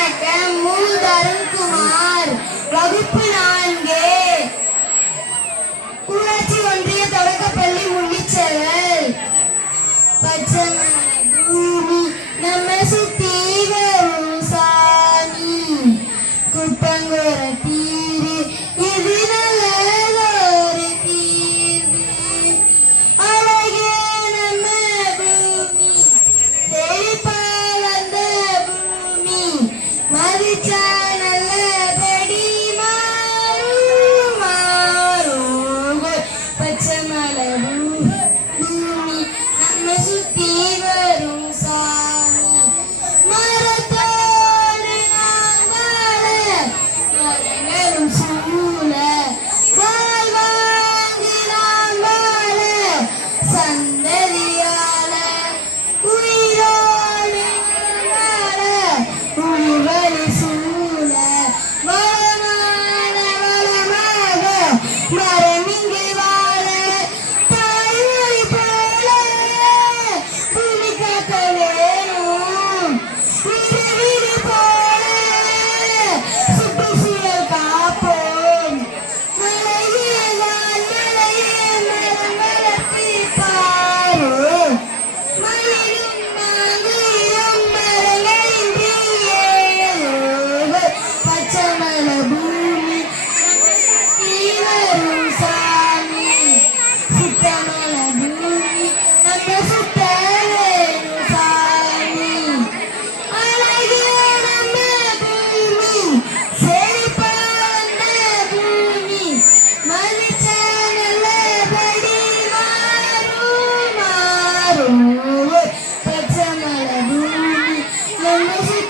வணக்கம். மு. தருண்குமார், வகுப்பு 4, ஊராட்சி ஒன்றிய தொடக்கப்பள்ளி முள்ளிச்செவல். பச்சை பூமி நம்ம சுத்தி வரும் சாமி, குப்பங்குற தீரு இது நல்லதொரு தீர்வு. அழகே நம்ம பூமி, செழிப்பா வந்த பூமி, மதிச்சா நல்லபடி மாறும் மாறும். பச்சை மலை பூமி நம்ம சுத்தி வரும் சாமி, மரத்தோடு நாம் வாழ மரங்களும் சூழ, வாழ்வாங்கு நாம் வாழ சந்ததியால, உயிரோடு நாம் வாழ உயிர்வழி சூழ, வளமான வளமாக மரமிங்கு வாழ, தாய்மொழி போல பூமி காக்க வேணும். விரிவிரி போல சுற்றுச்சூழல் காப்போம். மலையே நான் மலையே மரம் வளர்த்து பாரு, மயிலும் மாங்குயிலும் மரங்களின்றி ஏழு. பச்சை மலை பூமி நம்ம சுத்தி வரும் சாமி, சுத்தமல பூமி நம்ம சுத்த வேணும் சாமி. அழகே நம்ம பூமி, செழிப்பா வந்த பூமி, மதிச்ச நல்லபடி மாறும் மாறும். பச்சை மலை பூமி நம்ம சுத்தி